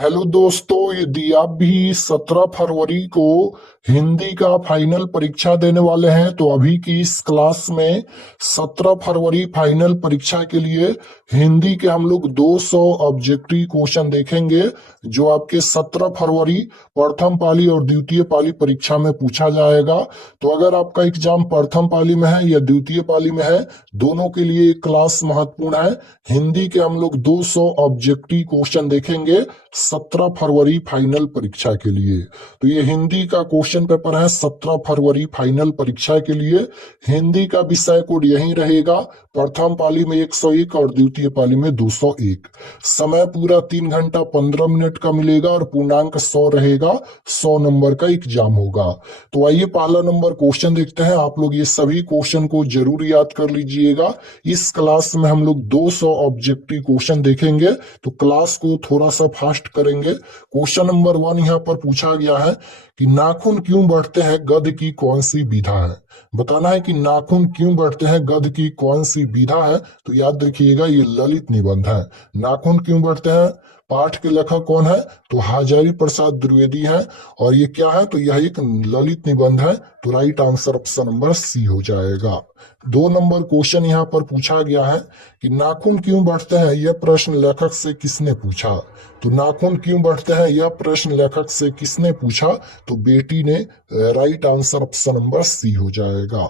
Hello दोस्तों, यदि आप भी 17 फरवरी को हिंदी का फाइनल परीक्षा देने वाले हैं तो अभी की इस क्लास में 17 फरवरी फाइनल परीक्षा के लिए हिंदी के हम लोग 200 ऑब्जेक्टिव क्वेश्चन देखेंगे जो आपके 17 फरवरी प्रथम पाली और द्वितीय पाली परीक्षा में पूछा जाएगा। तो अगर आपका एग्जाम प्रथम पाली में है या द्वितीय पाली में है, दोनों के लिए ये क्लास महत्वपूर्ण है। हिंदी के हम लोग 200 ऑब्जेक्टिव क्वेश्चन देखेंगे 17 फरवरी फाइनल परीक्षा के लिए। तो ये हिंदी का क्वेश्चन पेपर है 17 फरवरी फाइनल परीक्षा के लिए। हिंदी का विषय कोड यही रहेगा, प्रथम पाली में 101 और द्वितीय पाली में 201। समय पूरा 3 घंटा 15 मिनट का मिलेगा और पूर्णांक 100 रहेगा। 100 नंबर का एग्जाम होगा। तो आइए पहला नंबर क्वेश्चन देखते हैं। आप लोग ये सभी क्वेश्चन को जरूर याद कर लीजिएगा। इस क्लास में हम लोग 200 ऑब्जेक्टिव क्वेश्चन देखेंगे, तो क्लास को थोड़ा सा फास्ट करेंगे। क्वेश्चन नंबर 1 यहाँ पर पूछा गया है कि नाखून क्यों बढ़ते हैं, गद्य की कौन सी विधा है। बताना है कि नाखून क्यों बढ़ते हैं, गद्य की कौन सी विधा है। तो याद रखिएगा ये ललित निबंध है। नाखून क्यों बढ़ते हैं, पाठ के लेखक कौन है, तो हजारी प्रसाद द्विवेदी है। और ये क्या है, तो यह एक ललित निबंध है। तो right answer option number C हो जाएगा। 2 नंबर क्वेश्चन यहाँ पर पूछा गया है कि नाखून क्यों बढ़ते हैं, यह प्रश्न लेखक से किसने पूछा। तो नाखून क्यों बढ़ते हैं यह प्रश्न लेखक से किसने पूछा, तो बेटी ने। Right answer option number C हो जाएगा।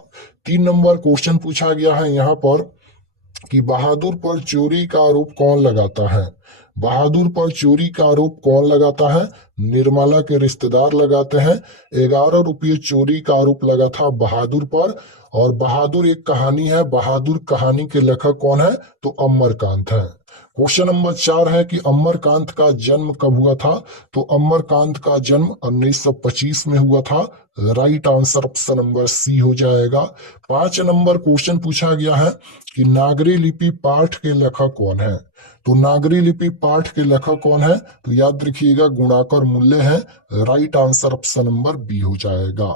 3 नंबर क्वेश्चन पूछा गया है यहाँ पर कि बहादुर पर चोरी का आरोप कौन लगाता है। बहादुर पर चोरी का आरोप कौन लगाता है, निर्मला के रिश्तेदार लगाते हैं। 11 रुपये चोरी का आरोप लगा था बहादुर पर। और बहादुर एक कहानी है, बहादुर कहानी के लेखक कौन है, तो अमरकांत है। क्वेश्चन नंबर 4 है कि अमरकांत का जन्म कब हुआ था। तो अमरकांत का जन्म 1925 में हुआ था। Right answer option number C हो जाएगा। 5 नंबर क्वेश्चन पूछा गया है कि नागरी लिपि पाठ के लेखक कौन है। तो नागरी लिपि पाठ के लेखक कौन है, तो याद रखिएगा गुणाकर मूल्य है। Right answer option number B हो जाएगा।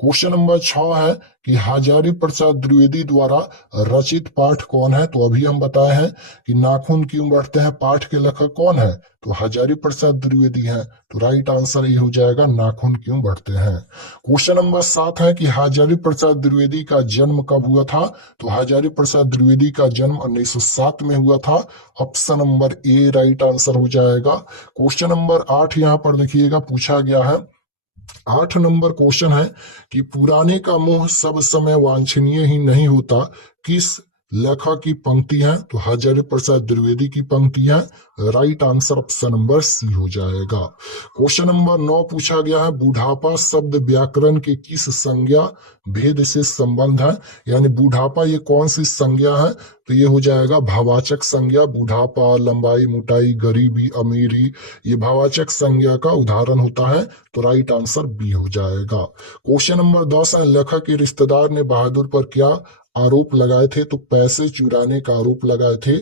क्वेश्चन नंबर 6 है कि हजारी प्रसाद द्विवेदी द्वारा रचित पाठ कौन है। तो अभी हम बताए हैं कि नाखून क्यों बढ़ते हैं, पाठ के लेखक कौन है, तो हजारी प्रसाद द्विवेदी हैं। तो राइट आंसर ये हो जाएगा नाखून क्यों बढ़ते हैं। क्वेश्चन नंबर 7 है कि हजारी प्रसाद द्विवेदी का जन्म कब हुआ था। तो हजारी प्रसाद द्विवेदी का जन्म 1907 में हुआ था। Option number A right answer हो जाएगा। क्वेश्चन नंबर 8 यहाँ पर देखिएगा पूछा गया है। 8 नंबर क्वेश्चन है कि पुराने का मोह सब समय वांछनीय ही नहीं होता, किस लेखक की पंक्ति है। तो हजारी प्रसाद द्विवेदी की पंक्ति है। Right answer option number C हो जाएगा। क्वेश्चन नंबर 9 पूछा गया है बुढ़ापा शब्द व्याकरण के किस संज्ञा भेद से संबंध है। यानी बुढ़ापा ये कौन सी संज्ञा है, तो ये हो जाएगा भावाचक संज्ञा। बुढ़ापा, लंबाई, मोटाई, गरीबी, अमीरी, ये भावाचक संज्ञा का उदाहरण होता है। तो राइट आंसर बी हो जाएगा। क्वेश्चन नंबर 10 है लेखक के रिश्तेदार ने बहादुर पर क्या आरोप लगाए थे। तो पैसे चुराने का आरोप लगाए थे।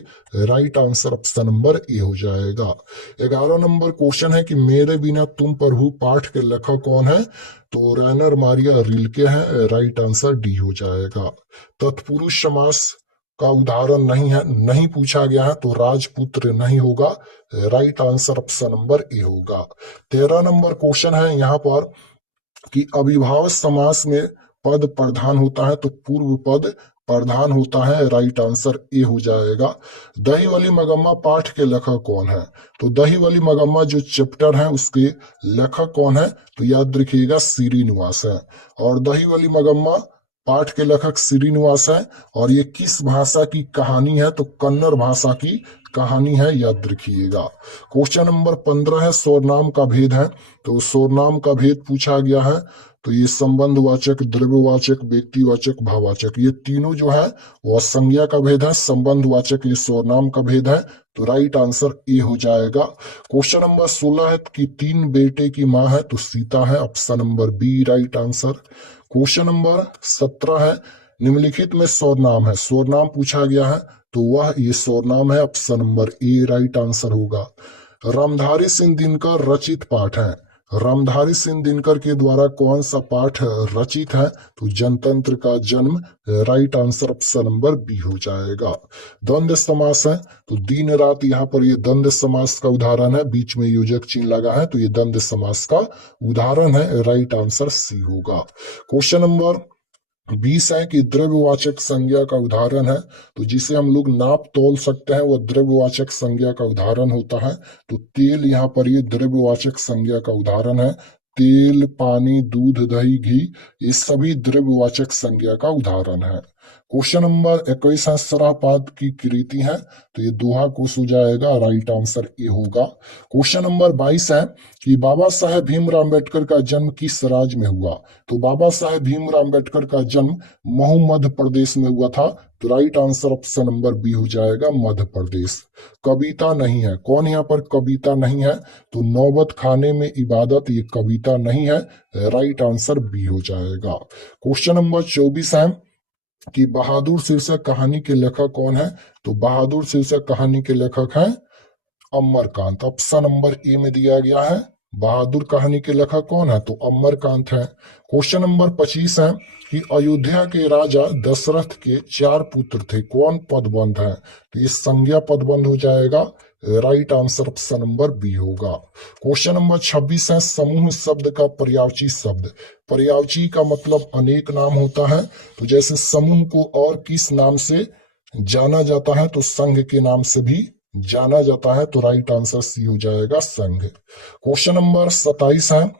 Right answer option number A हो जाएगा। 11 नंबर क्वेश्चन है कि मेरे बिना तुम पर हूँ पाठ के लेखक कौन है। तो रैनर मारिया रिल्के हैं। राइट आंसर डी हो जाएगा। तत्पुरुष समास का उदाहरण नहीं है, नहीं पूछा गया है, तो राजपुत्र नहीं होगा। Right answer option number A होगा। 13 नंबर क्वेश्चन है यहाँ पर कि अविभाव समास में पद प्रधान होता है, तो पूर्व पद प्रधान होता है। राइट आंसर ए हो जाएगा। दही वाली मगम्मा पाठ के लेखक कौन है। तो दही वाली मगम्मा जो चैप्टर है उसके लेखक कौन है, तो याद रखिएगा श्रीनिवास है। और दही वाली मगम्मा पाठ के लेखक श्रीनिवास है। और ये किस भाषा की कहानी है, तो कन्नड़ भाषा की कहानी है, याद रखिएगा। क्वेश्चन नंबर 15 है स्वरनाम का भेद है। तो स्वरनाम का भेद पूछा गया है। तो ये संबंधवाचक, द्रव्यवाचक, व्यक्तिवाचक, भाववाचक, ये तीनों जो है वह संज्ञा का भेद है। संबंधवाचक ये स्वरनाम का भेद है। तो राइट आंसर ए हो जाएगा। क्वेश्चन नंबर 16 है कि 3 बेटे की माँ है, तो सीता है। Option number B right answer. Question number 17 है निम्नलिखित में स्वरनाम है, स्वरनाम पूछा गया है, तो वह ये स्वरनाम है। Option number A right answer होगा। रामधारी सिंह दिनकर रचित पाठ है। रामधारी सिंह दिनकर के द्वारा कौन सा पाठ रचित है? तो जनतंत्र का जन्म। Right answer option number B हो जाएगा। द्वंद्व समास है, तो दिन रात यहाँ पर ये द्वंद्व समास का उदाहरण है, बीच में योजक चिन्ह लगा है तो ये द्वंद्व समास का उदाहरण है। राइट आंसर सी होगा। क्वेश्चन नंबर 20 है कि द्रव्यवाचक संज्ञा का उदाहरण है, तो जिसे हम लोग नाप तोल सकते हैं वह द्रव्यवाचक संज्ञा का उदाहरण होता है। तो तेल यहाँ पर ये द्रव्यवाचक संज्ञा का उदाहरण है। तेल, पानी, दूध, दही, घी ये सभी द्रव्यवाचक संज्ञा का उदाहरण है। क्वेश्चन नंबर 21 है सरापाद की कृति है, तो ये दोहा कोश हो जाएगा। राइट आंसर ए होगा। क्वेश्चन नंबर 22 है कि बाबा साहेब भीमराव अम्बेडकर का जन्म किस राज्य में हुआ? तो बाबा साहेब भीमराव अम्बेडकर का जन्म महू मध्य प्रदेश में हुआ था। तो right answer option number B हो जाएगा, मध्य प्रदेश। कविता नहीं है, कौन यहाँ पर कविता नहीं है? तो नौबत खाने में इबादत ये कविता नहीं है। राइट आंसर बी हो जाएगा। क्वेश्चन नंबर 24 है कि बहादुर शीर्षक कहानी के लेखक कौन है? तो बहादुर शीर्षक कहानी के लेखक हैं अमरकांत। ऑप्शन नंबर ए में दिया गया है। बहादुर कहानी के लेखक कौन है? तो अमरकांत है। क्वेश्चन नंबर 25 है कि अयोध्या के राजा दशरथ के 4 पुत्र थे, कौन पदबंध है? तो ये संज्ञा पदबंध हो जाएगा। Right answer option number B होगा। क्वेश्चन नंबर 26 है समूह शब्द का पर्यायवाची शब्द। पर्यायवाची का मतलब अनेक नाम होता है, तो जैसे समूह को और किस नाम से जाना जाता है? तो संघ के नाम से भी जाना जाता है। तो राइट आंसर सी हो जाएगा, संघ। क्वेश्चन नंबर 27 है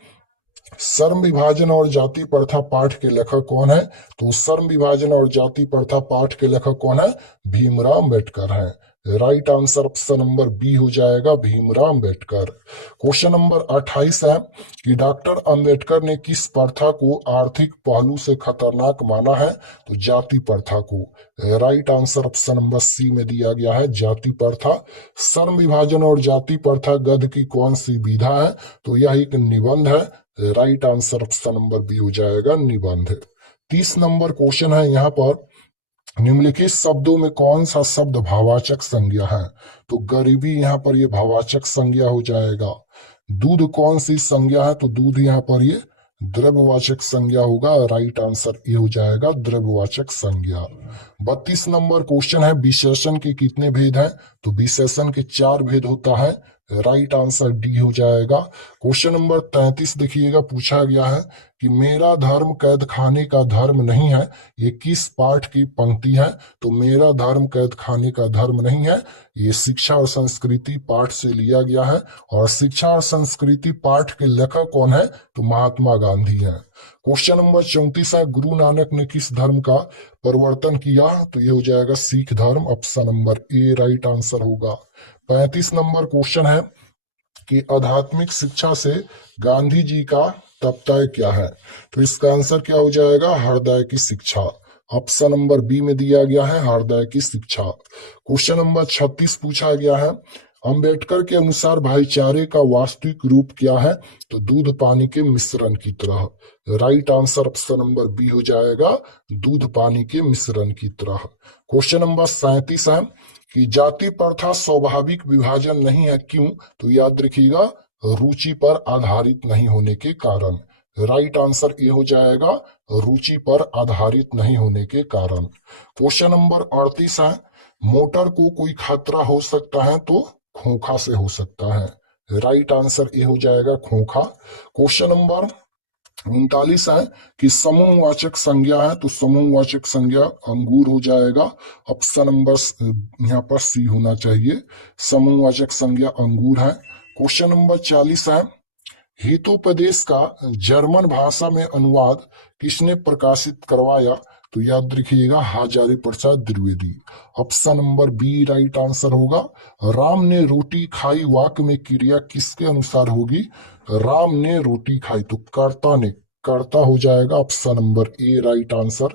श्रम विभाजन और जाति प्रथा पाठ के लेखक कौन है? तो श्रम विभाजन और जाति प्रथा पाठ के लेखक कौन है? भीमराव अम्बेडकर हैं। Right answer option number B हो जाएगा, भीमराव अम्बेडकर। क्वेश्चन नंबर 28 है कि डॉक्टर अम्बेडकर ने किस प्रथा को आर्थिक पहलू से खतरनाक माना है? तो जाति प्रथा को। Right answer option number C में दिया गया है, जाति प्रथा। श्रम विभाजन और जाति प्रथा गद्य की कौन सी विधा है? तो यह एक निबंध है। Right answer option number B हो जाएगा, निबंध। 30 नंबर क्वेश्चन है यहाँ पर निम्नलिखित शब्दों में कौन सा शब्द भावाचक संज्ञा है? तो गरीबी यहाँ पर ये भावाचक संज्ञा हो जाएगा। दूध कौन सी संज्ञा है? तो दूध यहाँ पर ये द्रव्यवाचक संज्ञा होगा। राइट आंसर ये हो जाएगा, द्रव्यवाचक संज्ञा। 32 नंबर क्वेश्चन है विशेषण के कितने भेद हैं? तो विशेषण के 4 भेद होता है। राइट आंसर डी हो जाएगा। क्वेश्चन नंबर 33 देखिएगा, पूछा गया है कि मेरा धर्म कैद खाने का धर्म नहीं है, ये किस पाठ की पंक्ति है? तो मेरा धर्म कैद खाने का धर्म नहीं है, ये शिक्षा और संस्कृति पाठ से लिया गया है। और शिक्षा और संस्कृति पाठ के लेखक कौन है? तो महात्मा गांधी हैं। क्वेश्चन नंबर 34 है गुरु नानक ने किस धर्म का परिवर्तन किया? तो ये हो जाएगा सिख धर्म। Option number A right answer होगा। 35 नंबर क्वेश्चन है कि आध्यात्मिक शिक्षा से गांधी जी का तात्पर्य क्या है? तो इसका आंसर क्या हो जाएगा? हृदय की शिक्षा। ऑप्शन नंबर बी में दिया गया है, हृदय की शिक्षा। क्वेश्चन नंबर 36 पूछा गया है अंबेडकर के अनुसार भाईचारे का वास्तविक रूप क्या है? तो दूध पानी के मिश्रण की तरह। Right answer option number B हो जाएगा, दूध पानी के मिश्रण की तरह। क्वेश्चन नंबर 37 है कि जाति प्रथा स्वाभाविक विभाजन नहीं है, क्यों? तो याद रखिएगा, रुचि पर आधारित नहीं होने के कारण। राइट आंसर ये हो जाएगा, रुचि पर आधारित नहीं होने के कारण। क्वेश्चन नंबर 38 है मोटर को कोई खतरा हो सकता है तो खोखा से हो सकता है। राइट आंसर ये हो जाएगा, खोखा। क्वेश्चन नंबर 39 है कि समूहवाचक संज्ञा है, तो समूहवाचक संज्ञा अंगूर हो जाएगा। ऑप्शन नंबर यहाँ पर सी होना चाहिए, समूहवाचक संज्ञा अंगूर है। क्वेश्चन नंबर 40 है हितोपदेश का जर्मन भाषा में अनुवाद किसने प्रकाशित करवाया? तो याद रखिएगा, Hazari Prasad Dwivedi. Option number B right answer होगा। राम ने रोटी खाई वाक्य में क्रिया किसके अनुसार होगी? राम ने रोटी खाई, तो कर्ता ने, कर्ता हो जाएगा। Option number A right answer.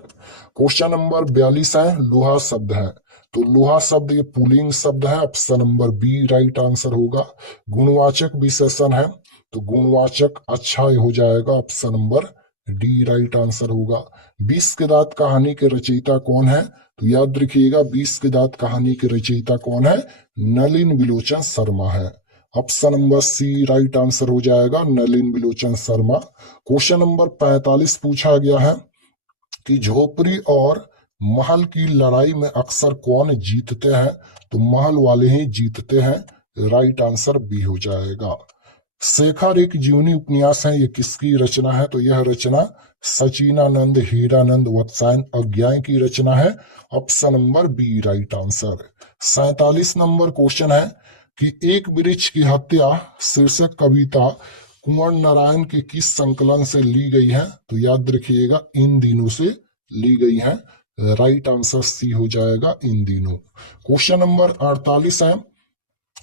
Question number 42 है लोहा शब्द है, तो लोहा शब्द ये पुल्लिंग शब्द है। Option number B right answer होगा। गुणवाचक विशेषण है, तो गुणवाचक अच्छा हो जाएगा। Option number D right answer होगा। 20 के दांत कहानी के रचयिता कौन है? तो याद रखिएगा 20 के दांत कहानी के रचयिता कौन है? नलिन विलोचन शर्मा है। Option number C right answer हो जाएगा, नलिन बिलोचन शर्मा। क्वेश्चन नंबर 45 पूछा गया है कि झोपड़ी और महल की लड़ाई में अक्सर कौन जीतते हैं? तो महल वाले ही जीतते हैं, राइट आंसर बी हो जाएगा। शेखर एक जीवनी उपन्यास है, ये किसकी रचना है? तो यह रचना सचिनानंद हीरानंद वत्सायन अज्ञाय की रचना है, option number B right answer. 47 number question है कि एक वृक्ष की हत्या शीर्षक कविता कुंवर नारायण के किस संकलन से ली गई है? तो याद रखिएगा इन दिनों से ली गई है, राइट आंसर सी हो जाएगा, इन दिनों। क्वेश्चन नंबर 48 है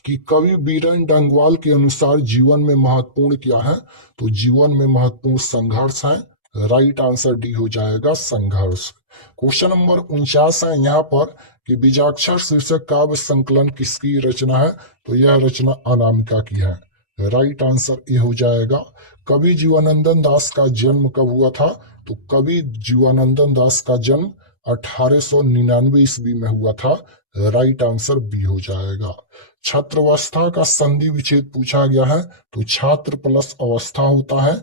कि कवि बीरन डंगवाल के अनुसार जीवन में महत्वपूर्ण क्या है? तो जीवन में महत्वपूर्ण संघर्ष है, राइट आंसर डी हो जाएगा, संघर्ष। क्वेश्चन नंबर 49 है यहाँ पर कि बीजाक्षर शीर्षक काव्य संकलन किसकी रचना है? तो यह रचना अनामिका की है, राइट आंसर ए हो जाएगा। कवि जीवानंदन दास का जन्म कब हुआ था? तो कवि जीवानंदन दास का जन्म 1899 ईस्वी में हुआ था, राइट आंसर बी हो जाएगा। छात्रावस्था का संधि विच्छेद पूछा गया है, तो छात्र प्लस अवस्था होता है,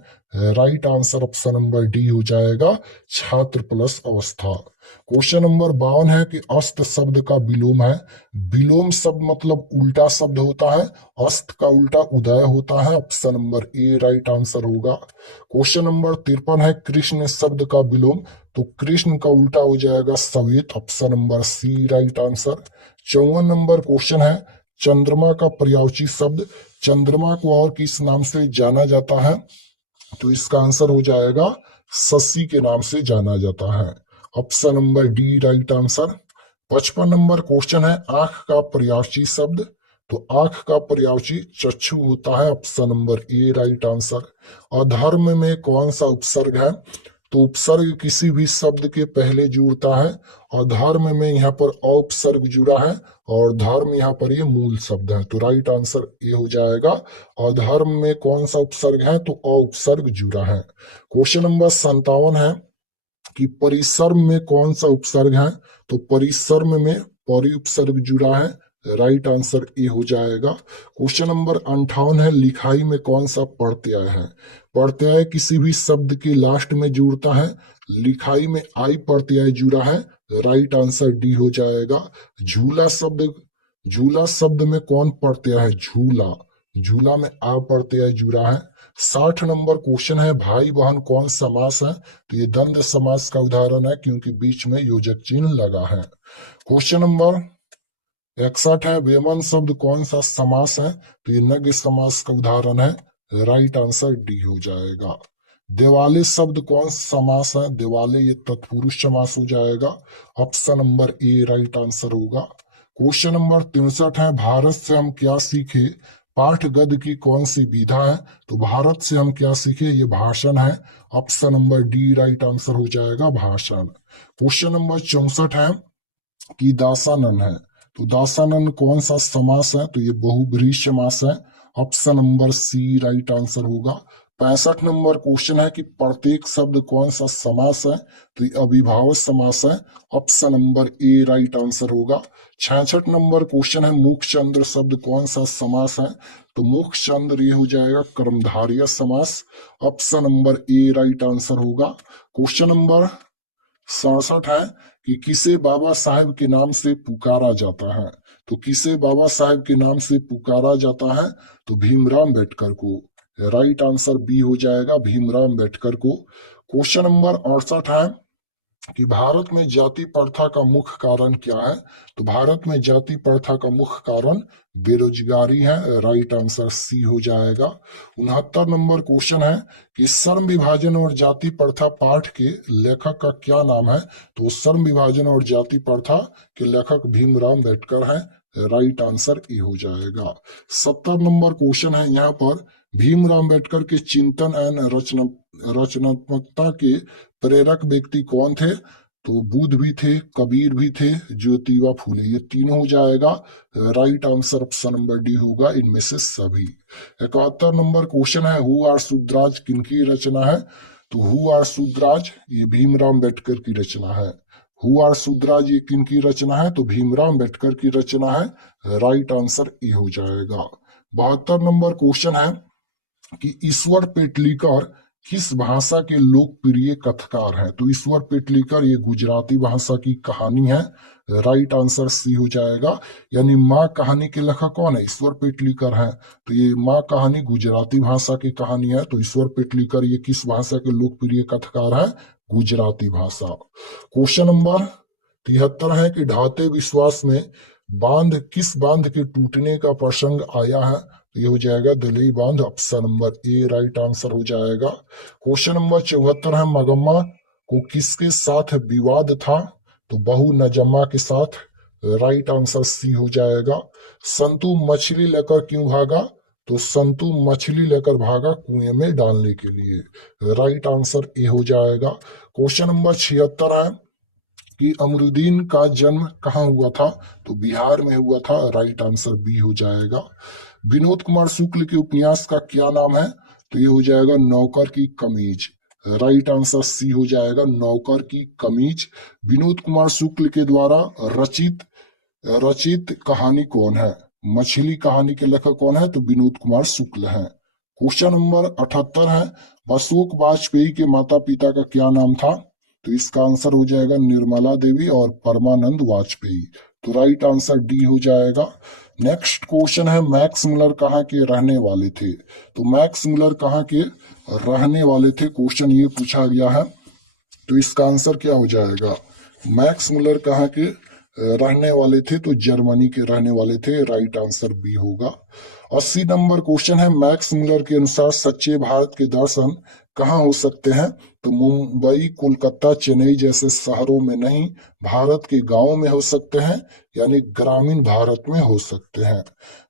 right answer option number D हो जाएगा, छात्र प्लस अवस्था। क्वेश्चन नंबर 52 है कि अस्त शब्द का विलोम है। विलोम शब्द मतलब उल्टा शब्द होता है, अस्त का उल्टा उदय होता है, option number A right answer होगा। क्वेश्चन नंबर 53 है कृष्ण शब्द का विलोम, तो कृष्ण का उल्टा हो जाएगा सवेत, option number C right answer. 54 number question है चंद्रमा का पर्यायवाची शब्द, चंद्रमा को और किस नाम से जाना जाता है? तो इसका आंसर हो जाएगा शशि के नाम से जाना जाता है, option number D right answer. 55 number question है आंख का पर्यायवाची शब्द, तो आंख का पर्यायवाची चक्षु होता है, option number A right answer. अधर्म में कौन सा उपसर्ग है? तो उपसर्ग किसी भी शब्द के पहले जुड़ता है, और धर्म में यहाँ पर औपसर्ग जुड़ा है, और धर्म यहाँ पर ये मूल शब्द है, तो राइट आंसर ये हो जाएगा। और धर्म में कौन सा उपसर्ग है? तो औपसर्ग जुड़ा है। क्वेश्चन नंबर 57 है कि परिसर्म में कौन सा उपसर्ग है? तो परिसर्म में परि उपसर्ग जुड़ा है, राइट आंसर ए हो जाएगा। क्वेश्चन नंबर 58 है लिखाई में कौन सा प्रत्यय है? प्रत्यय किसी भी शब्द के लास्ट में जुड़ता है, लिखाई में आई प्रत्यय जुड़ा है, राइट आंसर डी हो जाएगा। झूला शब्द में कौन प्रत्यय है? झूला, झूला में आ प्रत्यय जुड़ा है। 60 नंबर क्वेश्चन है भाई बहन कौन समास है? तो ये द्वंद्व समास का उदाहरण है, क्योंकि बीच में योजक चिन्ह लगा है। क्वेश्चन नंबर 61 है वेमन शब्द कौन सा समास है? तो ये नग्न समास का उदाहरण है, राइट आंसर डी हो जाएगा। दिवाले शब्द कौन सा समास है? दिवाले ये तत्पुरुष समास हो जाएगा, option number A right answer होगा। क्वेश्चन नंबर 63 है भारत से हम क्या सीखे? पाठ गद्य की कौन सी विधा है? तो भारत से हम क्या सीखे, ये भाषण है, option number D right answer हो जाएगा, भाषण। क्वेश्चन नंबर 64 है कि दासानन है, तो दासानन कौन सा समास है? तो ये बहुब्रीहि समास है, option number C right answer होगा। 65 नंबर क्वेश्चन है कि प्रत्येक शब्द कौन सा समास है? तो ये अविभाज्य समास है, option number A right answer होगा। 66 नंबर क्वेश्चन है मुखचंद्र शब्द कौन सा समास है? तो मुखचंद्र ये हो जाएगा कर्मधारय समास, option number A right answer होगा। क्वेश्चन नंबर 67 है कि किसे बाबा साहेब के नाम से पुकारा जाता है? तो किसे बाबा साहेब के नाम से पुकारा जाता है? तो भीमराव अम्बेडकर को, राइट आंसर बी हो जाएगा, भीमराव अम्बेडकर को। क्वेश्चन नंबर 68 है कि भारत में जाति प्रथा का मुख्य कारण क्या है? तो भारत में जाति प्रथा का मुख्य कारण बेरोजगारी है, राइट आंसर सी हो जाएगा। 69 नंबर क्वेश्चन है कि श्रम विभाजन और जाति प्रथा पाठ के लेखक का क्या नाम है? तो श्रम विभाजन और जाति प्रथा के लेखक भीमराव अम्बेडकर है, राइट आंसर ए हो जाएगा। 70 नंबर क्वेश्चन है यहाँ पर भीमराव अम्बेडकर के चिंतन एवं रचनात्मकता के प्रेरक व्यक्ति कौन थे? तो बुद्ध भी थे, कबीर भी थे, ज्योतिबा फूले, ये तीनों हो जाएगा, right answer option number D होगा, इनमें से सभी। 71 नंबर क्वेश्चन है हु आर शुद्राज किनकी रचना है? तो हु आर शुद्राज ये भीमराव अम्बेडकर की रचना है। हु आर शुद्राज ये किनकी रचना है? तो भीमराव अम्बेडकर की रचना है, राइट आंसर ए हो जाएगा। 72 नंबर क्वेश्चन है कि ईश्वर पेटलीकर किस भाषा के लोकप्रिय कथकार हैं? तो ईश्वर पेटलीकर ये गुजराती भाषा की कहानी है। राइट आंसर सी हो जाएगा। यानी माँ कहानी के लेखक कौन है? ईश्वर पेटलीकर है। तो ये माँ कहानी गुजराती भाषा की कहानी है। तो ईश्वर पेटलीकर ये किस भाषा के लोकप्रिय कथकार है? गुजराती भाषा। क्वेश्चन नंबर 73 है कि ढाते विश्वास में किस बांध के टूटने का प्रसंग आया है? तो ये हो जाएगा दलई बांध। Option number A right answer हो जाएगा। क्वेश्चन नंबर 74 है मगम्मा को किसके साथ विवाद था? तो बहु नजम्मा के साथ। राइट आंसर सी हो जाएगा। संतु मछली लेकर क्यों भागा? तो संतु मछली लेकर भागा कुएं में डालने के लिए। राइट आंसर ए हो जाएगा। क्वेश्चन नंबर 76 है कि अमरुद्दीन का जन्म कहाँ हुआ था? तो बिहार में हुआ था। राइट आंसर बी हो जाएगा। विनोद कुमार शुक्ल के उपन्यास का क्या नाम है? तो ये हो जाएगा नौकर की कमीज। राइट आंसर सी हो जाएगा, नौकर की कमीज। विनोद कुमार शुक्ल के द्वारा रचित रचित कहानी कौन है? मछली कहानी के लेखक कौन है? तो विनोद कुमार शुक्ल है। क्वेश्चन नंबर 78 है अशोक वाजपेयी के माता पिता का क्या नाम था? तो इसका आंसर हो जाएगा निर्मला देवी और परमानंद वाजपेयी। तो राइट आंसर डी हो जाएगा। नेक्स्ट क्वेश्चन है मैक्स मुलर कहाँ के रहने वाले थे? तो मैक्स मुलर कहाँ के रहने वाले थे, क्वेश्चन ये पूछा गया है। तो इसका आंसर क्या हो जाएगा? मैक्स मुलर कहाँ के रहने वाले थे? तो जर्मनी के रहने वाले थे। राइट आंसर बी होगा। 80 नंबर क्वेश्चन है मैक्स मुलर के अनुसार सच्चे भारत के दर्शन कहाँ हो सकते हैं? तो मुंबई, कोलकाता, चेन्नई जैसे शहरों में नहीं, भारत के गांवों में हो सकते हैं, यानी ग्रामीण भारत में हो सकते हैं।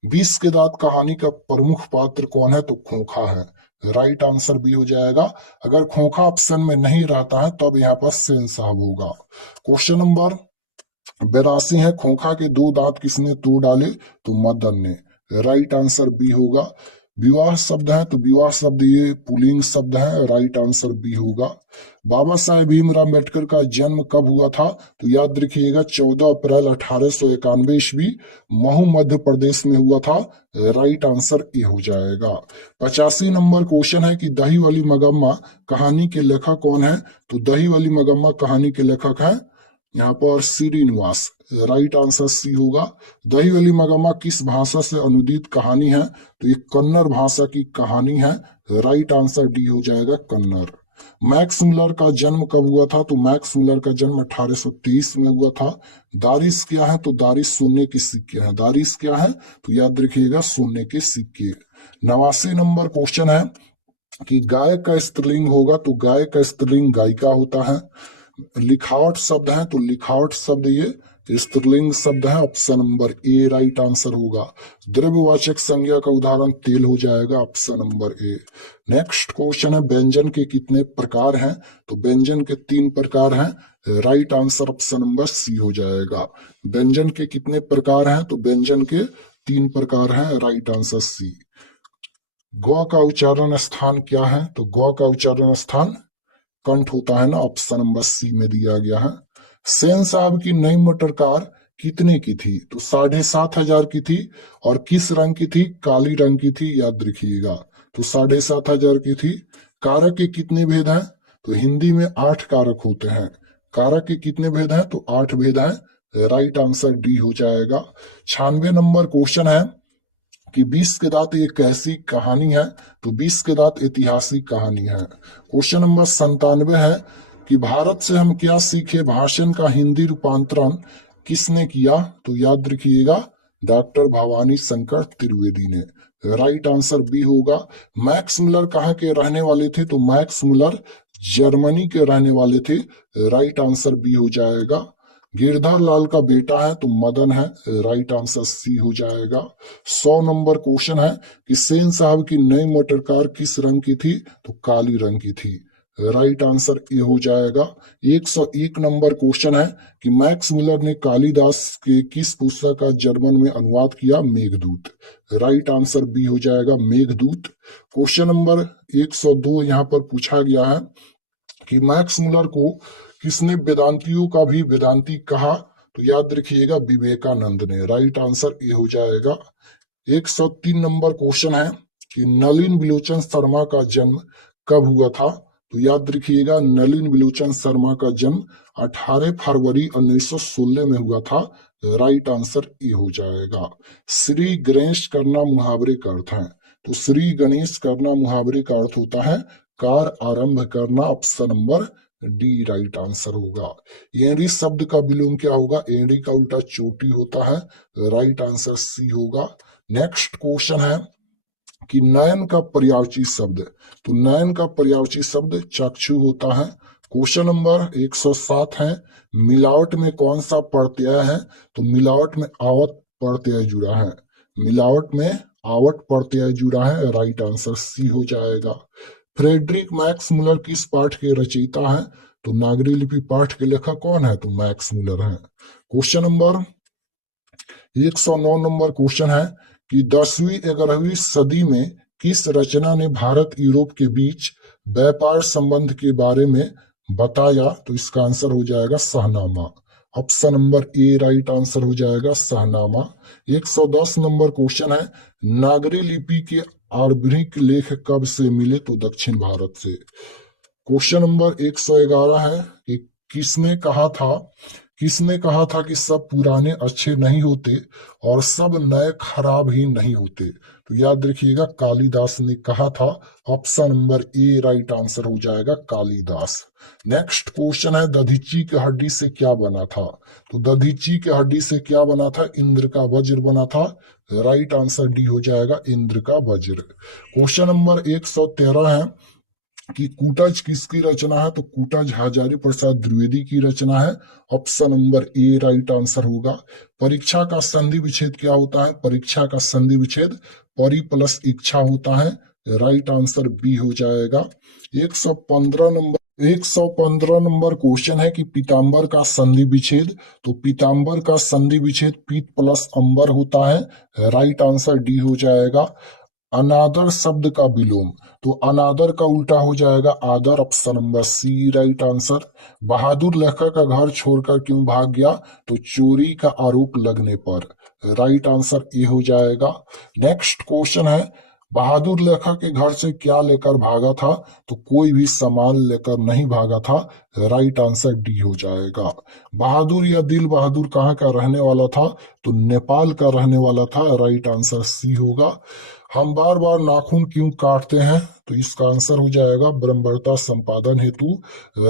20 के दांत कहानी का प्रमुख पात्र कौन है? तो खोखा है। राइट आंसर भी हो जाएगा। अगर खोखा ऑप्शन में नहीं रहता है तब यहाँ पर सेन साहब होगा। क्वेश्चन नंबर 82 है खोखा के 2 दांत किसने तोड़ डाले? तो मदन ने। राइट आंसर बी होगा। विवाह शब्द है तो विवाह शब्द ये पुल्लिंग शब्द है। राइट आंसर बी होगा। बाबा साहेब भीमराव अम्बेडकर का जन्म कब हुआ था? तो याद रखिएगा 14 अप्रैल 1891 ईस्वी, महू मध्य प्रदेश में हुआ था। राइट आंसर ए हो जाएगा। 85 नंबर क्वेश्चन है कि दही वाली मगम्मा कहानी के लेखक कौन है? तो दही वाली मगम्मा कहानी के लेखक है यहाँ पर श्रीनिवास। राइट आंसर सी होगा। दही वाली मगम्मा किस भाषा से अनुदित कहानी है? तो ये कन्नड़ भाषा की कहानी है। राइट आंसर डी हो जाएगा, कन्नड़। मैक्स मुलर का जन्म कब हुआ था? तो मैक्स मुलर का जन्म 1823 में हुआ था। दारिश क्या है? तो दारिश सोने के सिक्के हैं। दारिश क्या है? तो याद रखिएगा सोने के सिक्के। 89 नंबर क्वेश्चन है कि गाय का स्त्रीलिंग होगा? तो गाय का स्त्रीलिंग गायिका होता है। लिखावट शब्द है तो लिखावट शब्द ये स्त्रीलिंग शब्द है। Option number A right answer होगा। द्रव्यवाचक संज्ञा का उदाहरण तेल हो जाएगा। Option number A. Next question है व्यंजन के कितने प्रकार हैं? तो व्यंजन के 3 प्रकार हैं। Right answer option number C हो जाएगा। व्यंजन के कितने प्रकार हैं? तो व्यंजन के 3 प्रकार हैं। Right answer C. गौ का उच्चारण स्थान क्या है? तो गौ का उच्चारण स्थान कंठ होता है ना। ऑप्शन नंबर सी में दिया गया है। सेन साहब की नई मोटर कार कितने की थी? तो 7,500 की थी। और किस रंग की थी? काली रंग की थी। याद रखिएगा। तो 7,500 की थी। कारक के कितने भेद हैं? तो हिंदी में 8 कारक होते हैं। कारक के कितने भेद हैं? तो 8 भेद हैं। राइट आंसर डी हो जाएगा। 96 नंबर क्वेश्चन है कि 20 के दांत एक कैसी कहानी है? तो 20 के दांत ऐतिहासिक कहानी है। क्वेश्चन नंबर 97 है कि भारत से हम क्या सीखे भाषण का हिंदी रूपांतरण किसने किया? तो याद रखिएगा डॉक्टर भवानी शंकर त्रिवेदी ने। राइट आंसर बी होगा। मैक्स मुलर कहाँ के रहने वाले थे? तो मैक्स मुलर जर्मनी के रहने वाले थे। राइट आंसर बी हो जाएगा। गिरधर लाल का बेटा है तो मदन है। राइट आंसर सी हो जाएगा। 100 नंबर क्वेश्चन है कि सेन साहब की नई मोटर कार किस रंग की थी? तो काली रंग की थी। राइट आंसर ए हो जाएगा। 101 नंबर क्वेश्चन है कि मैक्स मुलर ने कालिदास के किस पुस्तक का जर्मन में अनुवाद किया? मेघदूत। राइट आंसर बी हो जाएगा, मेघदूत। क्वेश्चन नंबर 102 यहाँ पर पूछा गया है कि मैक्स मुलर को किसने वेदांतियों का भी वेदांती कहा? तो याद रखिएगा विवेकानंद ने। राइट आंसर ये हो जाएगा। 103 नंबर क्वेश्चन है कि नलिन बिलोचन शर्मा का जन्म कब हुआ था? तो याद रखिएगा, नलिन बिलोचन शर्मा का जन्म 18 फरवरी 1916 में हुआ था। राइट आंसर ए हो जाएगा। श्री गणेश करना मुहावरे का अर्थ है, तो श्री गणेश करना मुहावरे का अर्थ होता है कार आरंभ करना। Option number D right answer होगा। एड़ी शब्द का विलोम क्या होगा? एड़ी का उल्टा चोटी होता है। राइट आंसर सी होगा। नेक्स्ट क्वेश्चन है कि नयन का पर्यायवाची शब्द, तो नयन का पर्यायवाची शब्द चक्षु होता है। क्वेश्चन नंबर 107 है, मिलावट में कौन सा प्रत्यय है? तो मिलावट में आवत प्रत्यय जुड़ा है। मिलावट में आवट प्रत्यय जुड़ा है। राइट आंसर सी हो जाएगा। फ्रेडरिक मैक्स मुलर किस पाठ के रचयिता है? तो नागरी लिपि पाठ के लेखक कौन है? तो मैक्स मुलर है। क्वेश्चन नंबर 109 नंबर क्वेश्चन है कि 10वीं 11वीं सदी में किस रचना ने भारत यूरोप के बीच व्यापार संबंध के बारे में बताया? तो इसका आंसर हो जाएगा Shahnameh. Option number A right answer हो जाएगा शाहनामा। 110 नंबर क्वेश्चन है, नागरी लिपि के आरंभिक लेख कब से मिले? तो दक्षिण भारत से। क्वेश्चन नंबर 111 है कि किसने कहा था कि सब पुराने अच्छे नहीं होते और सब नए खराब ही नहीं होते? तो याद रखिएगा, कालिदास ने कहा था। Option number A right answer हो जाएगा कालिदास। नेक्स्ट क्वेश्चन है, दधीची की हड्डी से क्या बना था? तो दधीची की हड्डी से क्या बना था? इंद्र का वज्र बना था। राइट आंसर डी हो जाएगा इंद्र का वज्र। क्वेश्चन नंबर 113 है कि कूटज किसकी रचना है? तो कूटज हजारी प्रसाद द्विवेदी की रचना है। Option number A right answer होगा। परीक्षा का संधि विच्छेद क्या होता है? परीक्षा का संधि विच्छेद परि प्लस इच्छा होता है। राइट आंसर बी हो जाएगा। 115 नंबर क्वेश्चन है कि पीताम्बर का संधि विच्छेद, तो पीताम्बर का संधि विच्छेद पीत प्लस अंबर होता है। राइट आंसर डी हो जाएगा। अनादर शब्द का विलोम, तो अनादर का उल्टा हो जाएगा आदर। Option number C right answer. बहादुर लेखक का घर छोड़कर क्यों भाग गया? तो चोरी का आरोप लगने पर। राइट आंसर ए हो जाएगा। नेक्स्ट क्वेश्चन है, बहादुर लेखक के घर से क्या लेकर भागा था? तो कोई भी सामान लेकर नहीं भागा था। राइट आंसर डी हो जाएगा। बहादुर या दिल बहादुर कहाँ का रहने वाला था? तो नेपाल का रहने वाला था। राइट आंसर सी होगा। हम बार बार नाखून क्यों काटते हैं? तो इसका आंसर हो जाएगा ब्रह्मवर्ता संपादन हेतु।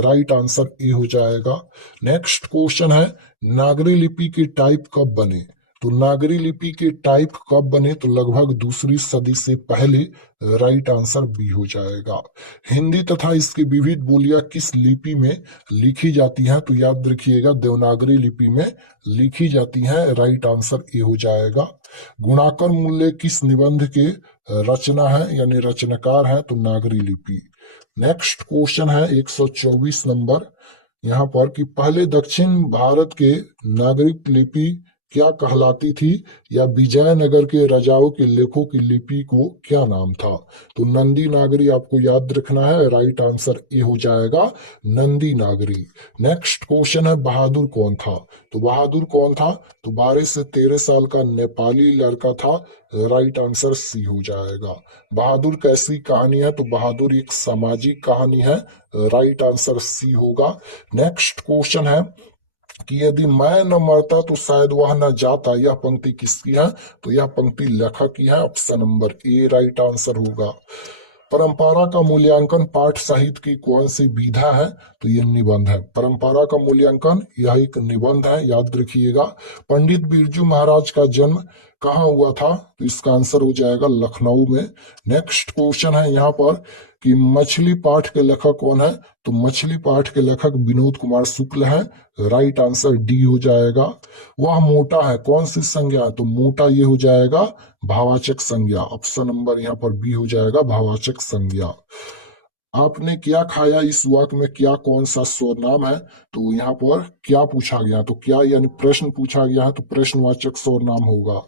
राइट आंसर ए हो जाएगा। नेक्स्ट क्वेश्चन है, नागरी लिपि के टाइप कब बने? तो नागरी लिपि के टाइप कब बने? तो लगभग दूसरी सदी से पहले। राइट आंसर बी हो जाएगा। हिंदी तथा इसकी विविध बोलियां किस लिपि में लिखी जाती हैं? तो याद रखिएगा, देवनागरी लिपि में लिखी जाती हैं। राइट आंसर ए हो जाएगा। गुणाकर मूल्य किस निबंध के रचना है यानी रचनाकार है? तो नागरी लिपि। नेक्स्ट क्वेश्चन है 124 नंबर, यहाँ पर कि पहले दक्षिण भारत के नागरिक लिपि क्या कहलाती थी, या विजयनगर के राजाओं के लेखों की लिपि को क्या नाम था? तो नंदी नागरी आपको याद रखना है। राइट आंसर ए हो जाएगा नंदी नागरी। नेक्स्ट क्वेश्चन है, बहादुर कौन था? तो बहादुर कौन था? तो 12 से 13 साल का नेपाली लड़का था। राइट आंसर सी हो जाएगा। बहादुर कैसी कहानी है? तो बहादुर एक सामाजिक कहानी है। राइट आंसर सी होगा। नेक्स्ट क्वेश्चन है कि यदि मैं न मरता तो शायद वह न जाता, यह पंक्ति किसकी है? तो यह पंक्ति लेखक की है। Option number A right answer होगा। परंपरा का मूल्यांकन पाठ साहित्य की कौन सी विधा है? तो ये निबंध है। परंपरा का मूल्यांकन यह एक निबंध है, याद रखिएगा। पंडित बिरजू महाराज का जन्म कहाँ हुआ था? तो इसका आंसर हो जाएगा लखनऊ में। नेक्स्ट क्वेश्चन है यहाँ पर कि मछली पाठ के लेखक कौन है? तो मछली पाठ के लेखक विनोद कुमार शुक्ल है। राइट आंसर डी हो जाएगा। वह मोटा है कौन सी संज्ञा? तो मोटा ये हो जाएगा भावाचक संज्ञा। ऑप्शन नंबर यहाँ पर बी हो जाएगा भावाचक संज्ञा। आपने क्या खाया, इस वाक्य में क्या कौन सा सर्वनाम है? तो यहाँ पर क्या पूछा गया? तो क्या यानी प्रश्न पूछा गया है, तो प्रश्नवाचक सर्वनाम होगा।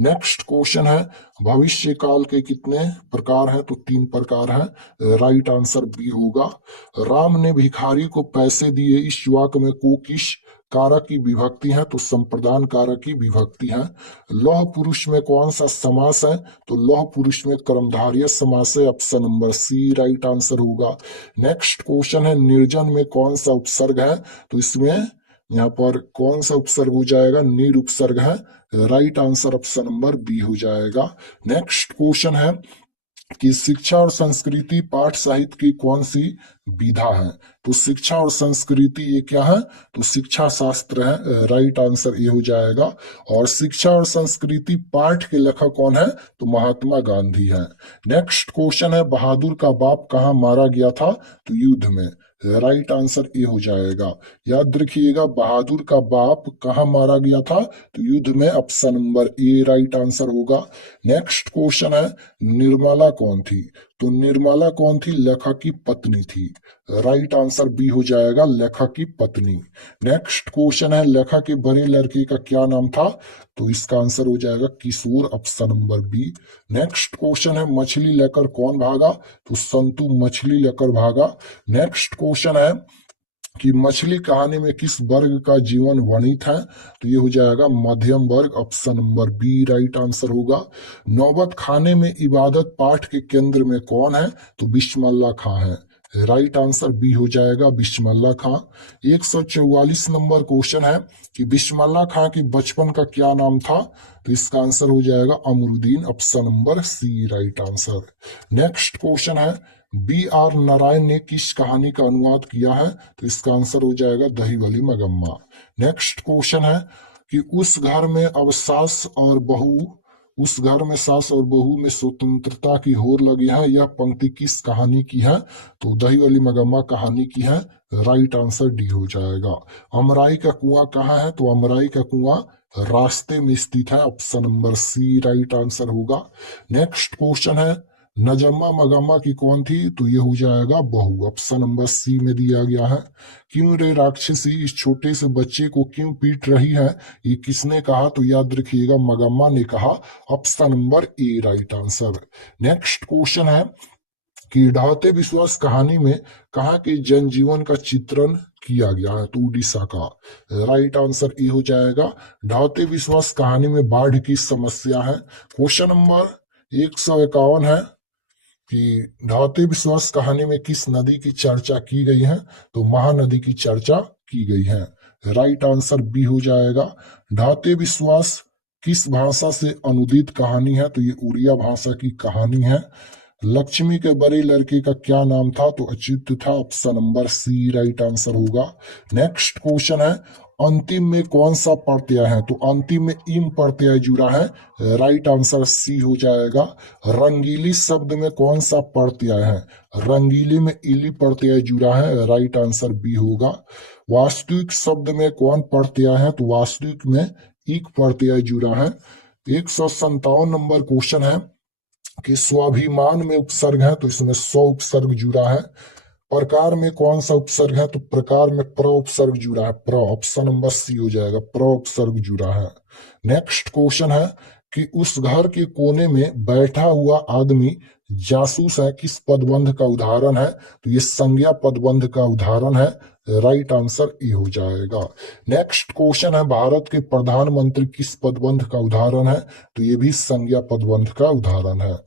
नेक्स्ट क्वेश्चन है, भविष्य काल के कितने प्रकार हैं? तो 3 प्रकार हैं। राइट आंसर बी होगा। राम ने भिखारी को पैसे दिए, इस वाक्य में को किस कारक की विभक्ति है? तो संप्रदान कारक की विभक्ति है। लौह पुरुष में कौन सा समास है? तो लौह पुरुष में कर्मधारय समास है। Option number C right answer होगा। नेक्स्ट क्वेश्चन है, निर्जन में कौन सा उपसर्ग है? तो इसमें यहाँ पर कौन सा उपसर्ग हो जाएगा? निर उपसर्ग है। Right answer option number B हो जाएगा। नेक्स्ट क्वेश्चन है कि शिक्षा और संस्कृति पाठ साहित्य की कौन सी विधा है? तो शिक्षा और संस्कृति ये क्या है? तो शिक्षा शास्त्र है। राइट आंसर ये हो जाएगा। और शिक्षा और संस्कृति पाठ के लेखक कौन है? तो महात्मा गांधी है। नेक्स्ट क्वेश्चन है, बहादुर का बाप कहाँ मारा गया था? तो युद्ध में। राइट आंसर ए हो जाएगा। याद रखिएगा, बहादुर का बाप कहाँ मारा गया था? तो युद्ध में। Option number A right answer होगा। नेक्स्ट क्वेश्चन है, निर्मला कौन थी? तो निर्मला कौन थी? लेखक की पत्नी थी। राइट आंसर बी हो जाएगा, लेखक की पत्नी। नेक्स्ट क्वेश्चन है, लेखक के बड़े लड़के का क्या नाम था? तो इसका आंसर हो जाएगा किशोर। Option number B. Next question है, मछली लेकर कौन भागा? तो संतु मछली लेकर भागा। नेक्स्ट क्वेश्चन है कि मछली कहानी में किस वर्ग का जीवन वर्णित है? तो ये हो जाएगा मध्यम वर्ग। Option number B right answer होगा। नौबत खाने में इबादत पाठ के केंद्र में कौन है? तो बिस्मिल्लाह खां है। राइट आंसर बी हो जाएगा, बिस्मिल्लाह खां। 144 नंबर क्वेश्चन है कि बिस्मिल्लाह खां के बचपन का क्या नाम था? तो इसका आंसर हो जाएगा Amaruddin. Option number C right answer. Next question है, बी आर नारायण ने किस कहानी का अनुवाद किया है? तो इसका आंसर हो जाएगा दही वाली मगम्मा। नेक्स्ट क्वेश्चन है कि उस घर में अब सास और बहू में स्वतंत्रता की होड़ लगी है, यह पंक्ति किस कहानी की है? तो दही वाली मगम्मा कहानी की है। राइट आंसर डी हो जाएगा। अमराई का कुआं कहाँ है? तो अमराई का कुआं रास्ते में स्थित है। Option number C right answer होगा। नेक्स्ट क्वेश्चन है, नजम्मा मगम्मा की कौन थी? तो ये हो जाएगा बहू। ऑप्शन नंबर सी में दिया गया है। क्यों रे राक्षसी इस छोटे से बच्चे को क्यों पीट रही है? ये किसने कहा? तो याद रखिएगा, मगम्मा ने कहा। Option number A right answer. Next question है कि ढाते विश्वास कहानी में कहाँ के जनजीवन का चित्रण किया गया है? तो उड़ीसा का। राइट आंसर ए हो जाएगा। ढाते विश्वास कहानी में बाढ़ की समस्या है। क्वेश्चन नंबर 151 है कि ढाते विश्वास कहानी में किस नदी की चर्चा की गई है? तो महानदी की चर्चा की गई है। राइट आंसर बी हो जाएगा। ढाते विश्वास किस भाषा से अनुदित कहानी है? तो ये उड़िया भाषा की कहानी है। लक्ष्मी के बड़े लड़के का क्या नाम था? तो अच्युत था। Option number C right answer होगा। नेक्स्ट क्वेश्चन है, अंतिम में कौन सा प्रत्यय है? तो अंतिम में इम प्रत्यय जुड़ा है। राइट आंसर सी हो जाएगा। रंगीली शब्द में कौन सा प्रत्यय है? रंगीली में इली प्रत्यय जुड़ा है। राइट आंसर बी होगा। वास्तविक शब्द में कौन प्रत्यय है? तो वास्तविक में इक प्रत्यय जुड़ा है। 157 नंबर क्वेश्चन है कि स्वाभिमान में उपसर्ग है, तो इसमें स्व उपसर्ग जुड़ा है। प्रकार में कौन सा उपसर्ग है? तो प्रकार में प्र उपसर्ग जुड़ा है। प्र। ऑप्शन नंबर सी हो जाएगा, प्र उपसर्ग जुड़ा है। नेक्स्ट क्वेश्चन है कि उस घर के कोने में बैठा हुआ आदमी जासूस है, किस पदबंध का उदाहरण है? तो ये संज्ञा पदबंध का उदाहरण है। राइट आंसर ए हो जाएगा। नेक्स्ट क्वेश्चन है, भारत के प्रधानमंत्री किस पदबंध का उदाहरण है? तो ये भी संज्ञा पदबंध का उदाहरण है।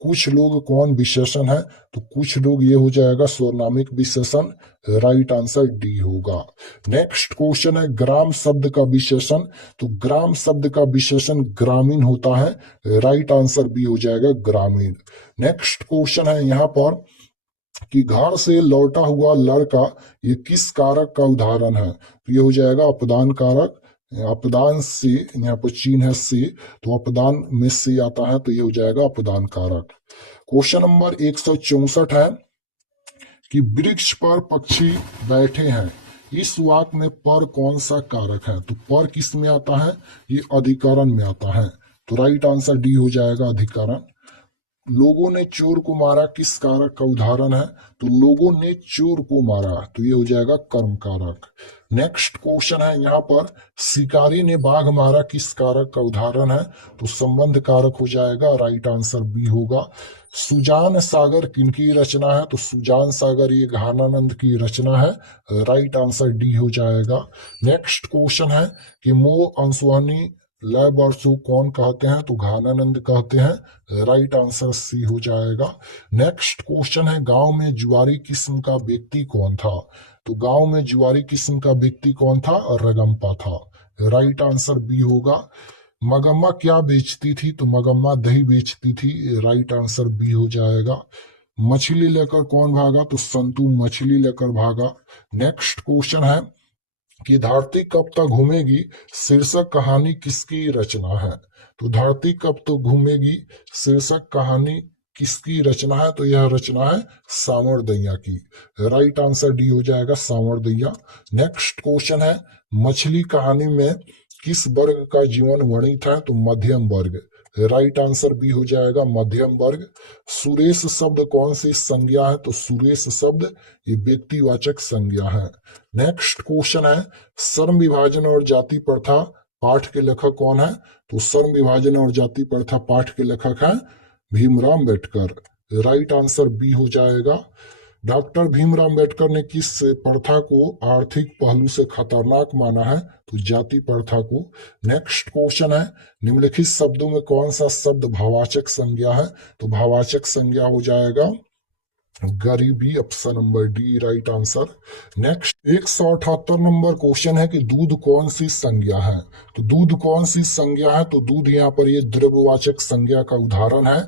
कुछ लोग कौन विशेषण है? तो कुछ लोग ये हो जाएगा सर्वनामिक विशेषण। राइट आंसर डी होगा। नेक्स्ट क्वेश्चन है, ग्राम शब्द का विशेषण। तो ग्राम शब्द का विशेषण ग्रामीण होता है। राइट आंसर बी हो जाएगा, ग्रामीण। नेक्स्ट क्वेश्चन है यहाँ पर कि घर से लौटा हुआ लड़का ये किस कारक का उदाहरण है? तो ये हो जाएगा अपदान कारक। अपदान से, यहाँ पर चिन्ह है से, तो अपदान में से आता है, तो ये हो जाएगा अपदान कारक। क्वेश्चन नंबर 164 है कि वृक्ष पर पक्षी बैठे हैं, इस वाक्य में पर कौन सा कारक है? तो पर किस में आता है? ये अधिकरण में आता है। तो राइट आंसर डी हो जाएगा, अधिकरण। लोगों ने चोर को मारा किस कारक का उदाहरण है? तो लोगों ने चोर को मारा, तो ये हो जाएगा कर्म कारक। नेक्स्ट क्वेश्चन है यहाँ पर, शिकारी ने बाघ मारा किस कारक का उदाहरण है? तो संबंध कारक हो जाएगा, राइट आंसर बी होगा। सुजान सागर किनकी रचना है? तो सुजान सागर ये घानानंद की रचना है, राइट आंसर डी हो जाएगा। नेक्स्ट क्वेश्चन है कि मोह अंशुहानी लय बरसू कौन कहते हैं? तो घानानंद कहते हैं, राइट आंसर सी हो जाएगा। नेक्स्ट क्वेश्चन है, गांव में जुआरी किस्म का व्यक्ति कौन था? तो गांव में जुआरी किस्म का व्यक्ति कौन था? रगम्पा था, राइट आंसर बी होगा। मगम्मा क्या बेचती थी? तो मगम्मा दही बेचती थी, राइट आंसर बी हो जाएगा। मछली लेकर कौन भागा? तो संतू मछली लेकर भागा। नेक्स्ट क्वेश्चन है कि धरती कब तक घूमेगी शीर्षक कहानी किसकी रचना है? तो धरती कब तक घूमेगी शीर्षक कहानी किसकी रचना है? तो यह रचना है सामरदैया की, राइट आंसर डी हो जाएगा, सामरदैया। नेक्स्ट क्वेश्चन है, मछली कहानी में किस वर्ग का जीवन वर्णित है? तो मध्यम वर्ग, राइट आंसर बी हो जाएगा, मध्यम वर्ग। सुरेश शब्द कौन सी संज्ञा है? तो सुरेश शब्द ये व्यक्तिवाचक संज्ञा है। नेक्स्ट क्वेश्चन है, श्रम विभाजन और जाति प्रथा पाठ के लेखक कौन है? तो श्रम विभाजन और जाति प्रथा पाठ के लेखक हैं Bhimrao Ambedkar, right answer B हो जाएगा। डॉक्टर भीमराव अम्बेडकर ने किस प्रथा को आर्थिक पहलू से खतरनाक माना है? तो जाति प्रथा को। नेक्स्ट क्वेश्चन है, निम्नलिखित शब्दों में कौन सा शब्द भाववाचक संज्ञा है? तो भाववाचक संज्ञा हो जाएगा गरीबी, option number D right answer. Next 178 number question है कि दूध कौन सी संज्ञा है? तो दूध कौन सी संज्ञा है? तो दूध यहाँ पर ये द्रव्यवाचक संज्ञा का उदाहरण है,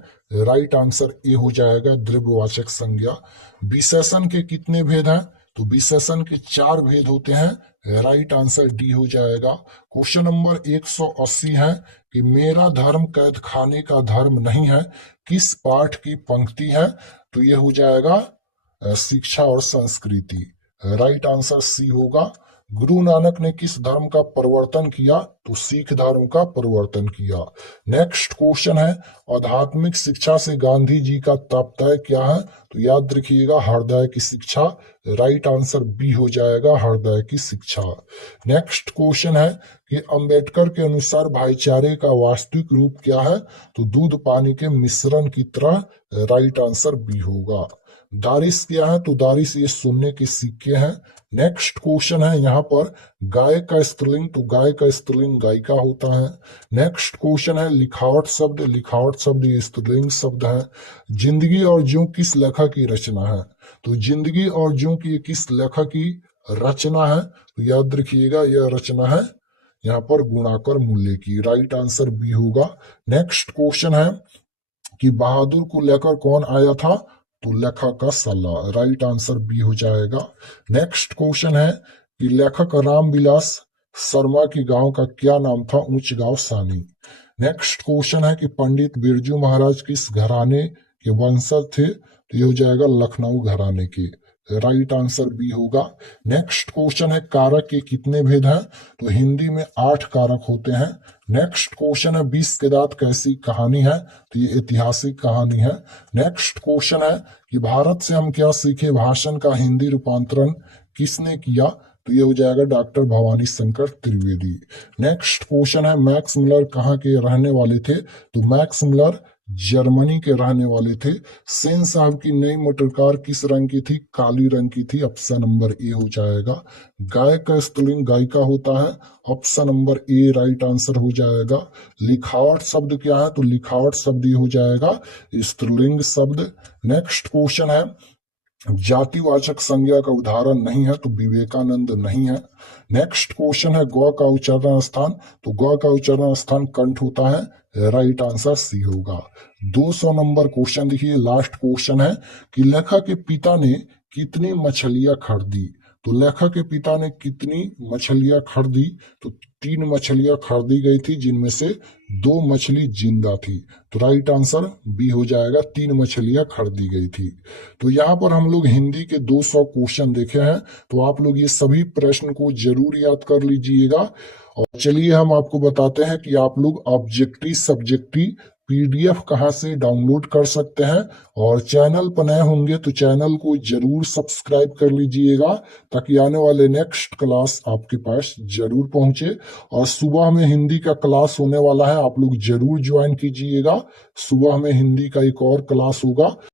राइट आंसर ए हो जाएगा, द्रव्यवाचक संज्ञा। विशेषण के कितने भेद हैं? तो विशेषण के 4 भेद होते हैं, राइट आंसर डी हो जाएगा। क्वेश्चन नंबर 180 है कि मेरा धर्म कैद खाने का धर्म नहीं है, किस पाठ की पंक्ति है? तो ये हो जाएगा शिक्षा और संस्कृति, राइट आंसर सी होगा। गुरु नानक ने किस धर्म का परिवर्तन किया? तो सिख धर्म का परिवर्तन किया। नेक्स्ट क्वेश्चन है, आध्यात्मिक शिक्षा से गांधी जी का तात्पर्य क्या है? तो याद रखिएगा हृदय की शिक्षा, राइट आंसर बी हो जाएगा, हृदय की शिक्षा। नेक्स्ट क्वेश्चन है कि अंबेडकर के अनुसार भाईचारे का वास्तविक रूप क्या है? तो दूध पानी के मिश्रण की तरह, राइट आंसर बी होगा। दारिश क्या है? तो दारिश ये सोने के सिक्के हैं। नेक्स्ट क्वेश्चन है यहाँ पर, गाय का स्त्रीलिंग? तो गाय का स्त्रीलिंग गायिका होता है। नेक्स्ट क्वेश्चन है, लिखावट शब्द? लिखावट शब्द ये स्त्रीलिंग शब्द है। जिंदगी और ज्यों किस लेखक की रचना है? तो जिंदगी और ज्यों की किस लेखक की रचना है? तो याद रखिएगा यह रचना है यहाँ पर गुणाकर मूल्य की, राइट आंसर बी होगा। नेक्स्ट क्वेश्चन है कि बहादुर को लेकर कौन आया था? तो लेखक का सलाह, राइट आंसर बी हो जाएगा। नेक्स्ट क्वेश्चन है कि लेखक रामविलास शर्मा की गांव का क्या नाम था? ऊंच गांव सानी। नेक्स्ट क्वेश्चन है कि पंडित बिरजू महाराज किस घराने के वंशज थे? तो ये हो जाएगा लखनऊ घराने के, राइट आंसर बी होगा। नेक्स्ट क्वेश्चन है, कारक के कितने भेद हैं? तो हिंदी में 8 कारक होते हैं। नेक्स्ट क्वेश्चन है, 20 के दांत कैसी कहानी है? तो ये ऐतिहासिक कहानी है। नेक्स्ट क्वेश्चन है कि भारत से हम क्या सीखे भाषण का हिंदी रूपांतरण किसने किया? तो ये हो जाएगा doctor Bhavani Shankar Trivedi. Next question है, मैक्स मिलर कहाँ के रहने वाले थे? तो मैक्स मिलर जर्मनी के रहने वाले थे। सेन साहब की नई मोटर कार किस रंग की थी? काली रंग की थी, ऑप्शन नंबर ए हो जाएगा। गाय का स्त्रीलिंग गायिका होता है, option number A right answer हो जाएगा। लिखावट शब्द क्या है? तो लिखावट शब्द ये हो जाएगा स्त्रीलिंग शब्द। नेक्स्ट क्वेश्चन है, जातिवाचक संज्ञा का उदाहरण नहीं है, तो विवेकानंद नहीं है। नेक्स्ट क्वेश्चन है, गौ का उच्चारण स्थान? तो गौ का उच्चारण स्थान कंठ होता है, राइट आंसर सी होगा। 200 नंबर क्वेश्चन देखिए, लास्ट क्वेश्चन है कि लेखक के पिता ने कितनी मछलियां खरीदी? तो लेखक के पिता ने कितनी मछलियां खरीदी? तो 3 मछलियां खरीदी गई थी, जिनमें से 2 मछली जिंदा थी, तो राइट आंसर बी हो जाएगा, 3 मछलियां खरीदी गई थी। तो यहाँ पर हम लोग हिंदी के 200 क्वेश्चन देखे हैं, तो आप लोग ये सभी प्रश्न को जरूर याद कर लीजिएगा। और चलिए हम आपको बताते हैं कि आप लोग ऑब्जेक्टिव सब्जेक्टिव पीडीएफ कहाँ से डाउनलोड कर सकते हैं। और चैनल पर नए होंगे तो चैनल को जरूर सब्सक्राइब कर लीजिएगा, ताकि आने वाले नेक्स्ट क्लास आपके पास जरूर पहुंचे। और सुबह में हिंदी का क्लास होने वाला है, आप लोग जरूर ज्वाइन कीजिएगा। सुबह में हिंदी का एक और क्लास होगा।